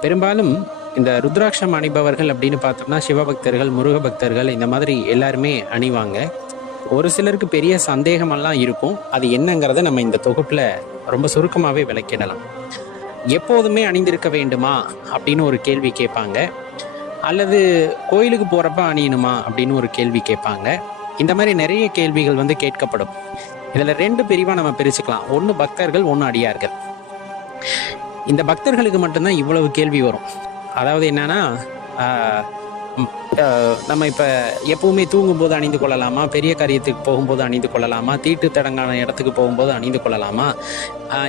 பெரும்பாலும் இந்த ருத்ராட்சம் அணிபவர்கள் அப்படின்னு பார்த்தோம்னா சிவபக்தர்கள் முருக பக்தர்கள் இந்த மாதிரி எல்லாருமே அணிவாங்க. ஒரு சிலருக்கு பெரிய சந்தேகமெல்லாம் இருக்கும். அது என்னங்கிறத நம்ம இந்த தொகுப்பில் ரொம்ப சுருக்கமாகவே விளக்கிடலாம். எப்போதுமே அணிந்திருக்க வேண்டுமா அப்படின்னு ஒரு கேள்வி கேட்பாங்க. அல்லது கோயிலுக்கு போகிறப்ப அணியணுமா அப்படின்னு ஒரு கேள்வி கேட்பாங்க. இந்த மாதிரி நிறைய கேள்விகள் வந்து கேட்கப்படும். இதில் ரெண்டு பிரிவாக நம்ம பிரிச்சுக்கலாம். ஒன்று பக்தர்கள் ஒன்று அடியார்கள். இந்த பக்தர்களுக்கு மட்டும்தான் இவ்வளவு கேள்வி வரும். அதாவது என்னன்னா நம்ம இப்போ எப்பவுமே தூங்கும்போது அணிந்து கொள்ளலாமா? பெரிய காரியத்துக்கு போகும்போது அணிந்து கொள்ளலாமா? தீட்டு தடங்கான இடத்துக்கு போகும்போது அணிந்து கொள்ளலாமா?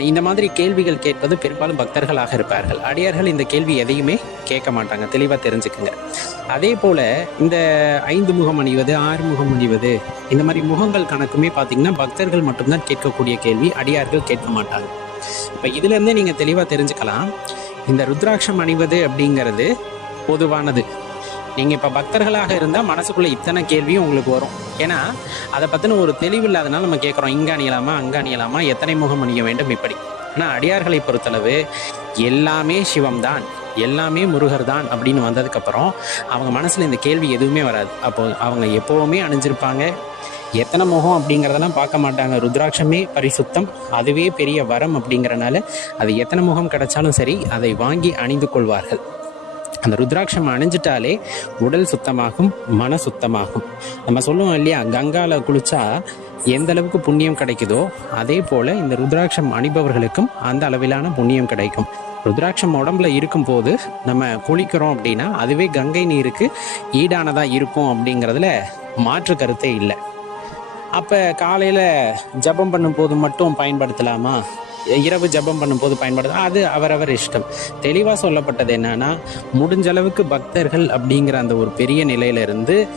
இந்த மாதிரி கேள்விகள் கேட்பது பெரும்பாலும் பக்தர்களாக இருப்பார்கள். அடியார்கள் இந்த கேள்வி எதையுமே கேட்க மாட்டாங்க. தெளிவாக தெரிஞ்சுக்குங்க. அதே போல இந்த ஐந்து முகம் அணிவது ஆறு முகம் அணிவது இந்த மாதிரி முகங்கள் கணக்குமே பார்த்தீங்கன்னா பக்தர்கள் மட்டும்தான் கேட்கக்கூடிய கேள்வி அடியார்கள் கேட்க மாட்டாங்க. இப்போ இதுலேருந்தே நீங்கள் தெளிவாக தெரிஞ்சுக்கலாம். இந்த ருத்ராட்சம் அணிவது அப்படிங்கிறது பொதுவானது. நீங்கள் இப்போ பக்தர்களாக இருந்தால் மனசுக்குள்ளே இத்தனை கேள்வியும் உங்களுக்கு வரும். ஏன்னா அதை பற்றின ஒரு தெளிவு இல்லாதனால நம்ம கேட்குறோம் இங்க அணியலாமா அங்க அணியலாமா எத்தனை முகம் அணிய வேண்டும்? இப்படி. ஆனால் அடியார்களை பொறுத்தளவு எல்லாமே சிவம்தான் எல்லாமே முருகர் தான் அப்படின்னு வந்ததுக்கப்புறம் அவங்க மனசில் இந்த கேள்வி எதுவுமே வராது. அப்போது அவங்க எப்போவுமே அணிஞ்சிருப்பாங்க. எத்தனை முகம் அப்படிங்கிறதெல்லாம் பார்க்க மாட்டாங்க. ருத்ராட்சமே பரிசுத்தம் அதுவே பெரிய வரம் அப்படிங்கிறனால அது எத்தனை முகம் கிடைச்சாலும் சரி அதை வாங்கி அணிந்து கொள்வார்கள். அந்த ருத்ராட்சம் அணிஞ்சிட்டாலே உடல் சுத்தமாகும் மன சுத்தமாகும். நம்ம சொல்லுவோம் இல்லையா கங்காவில் குளிச்சா எந்த அளவுக்கு புண்ணியம் கிடைக்குதோ அதே போல இந்த ருத்ராட்சம் அணிபவர்களுக்கும் அந்த அளவிலான புண்ணியம் கிடைக்கும். ருத்ராட்சம் உடம்புல இருக்கும்போது நம்ம குளிக்கிறோம் அப்படின்னா அதுவே கங்கை நீருக்கு ஈடானதாக இருக்கும் அப்படிங்கிறதுல மாற்று கருத்தே இல்லை. அப்போ காலையில் ஜெபம் பண்ணும்போது மட்டும் பயன்படுத்தலாமா? இரவு ஜெபம் பண்ணும்போது பயன்படுத்த அது அவரவர் இஷ்டம். தெளிவாக சொல்லப்பட்டது என்னன்னா முடிஞ்ச அளவுக்கு பக்தர்கள் அப்படிங்கிற அந்த ஒரு பெரிய நிலையிலிருந்து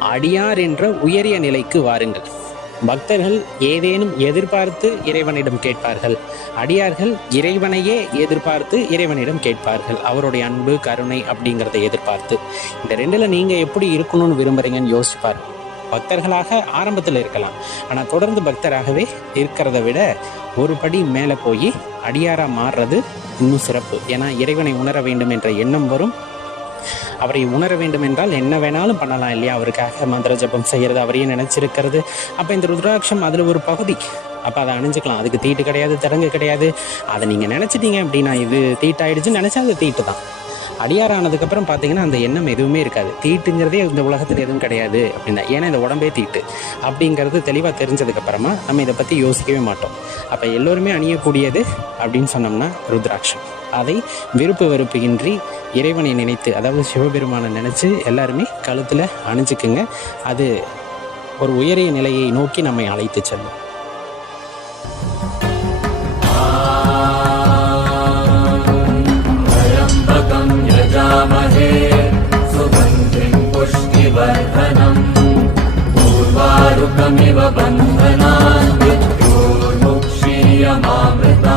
அடியார் என்ற உயரிய நிலைக்கு வாருங்கள். பக்தர்கள் ஏதேனும் எதிர்பார்த்து இறைவனிடம் கேட்பார்கள். அடியார்கள் இறைவனையே எதிர்பார்த்து இறைவனிடம் கேட்பார்கள். அவருடைய அன்பு கருணை அப்படிங்கிறத எதிர்பார்த்து. இந்த ரெண்டில் நீங்கள் எப்படி இருக்கணும்னு விரும்புகிறீங்கன்னு யோசிச்சு பக்தர்களாக ஆரம்பத்தில் இருக்கலாம். ஆனால் தொடர்ந்து பக்தராகவே இருக்கிறத விட ஒரு படி மேலே போய் அடியாராக மாறுறது இன்னும் சிறப்பு. ஏன்னா இறைவனை உணர வேண்டும் என்ற எண்ணம் வரும். அவரை உணர வேண்டும் என்றால் என்ன வேணாலும் பண்ணலாம் இல்லையா? அவருக்காக மந்திர ஜபம் செய்கிறது அவரையே நினச்சிருக்கிறது. அப்போ இந்த ருத்ராட்சம் அதில் ஒரு பகுதி. அப்போ அதை அணிஞ்சுக்கலாம். அதுக்கு தீட்டு கிடையாது தடங்கு கிடையாது. அதை நீங்கள் நினச்சிட்டீங்க அப்படின்னா இது தீட்டாயிடுச்சுன்னு நினச்சா அது தீட்டு தான் அடியார் ஆனதுக்கப்புறம் பார்த்தீங்கன்னா அந்த எண்ணம் எதுவுமே இருக்காது. தீட்டுங்கிறதே இந்த உலகத்தில் எதுவும் கிடையாது அப்படின்னா ஏன்னா இந்த உடம்பே தீட்டு. அப்படிங்கிறது தெளிவாக தெரிஞ்சதுக்கப்புறமா நம்ம இதை பற்றி யோசிக்கவே மாட்டோம். அப்போ எல்லோருமே அணியக்கூடியது அப்படின்னு சொன்னோம்னா ருத்ராட்சம். அதை விருப்பு வெறுப்பின்றி இறைவனை நினைத்து அதாவது சிவபெருமானை நினைச்சு எல்லாருமே கழுத்தில் அணிஞ்சுக்குங்க. அது ஒரு உயரிய நிலையை நோக்கி நம்மை அழைத்து செல்லும். बन्धनम् पूर्वारुकमिव बन्धनान् मृत्योर्मुक्षीयमामृता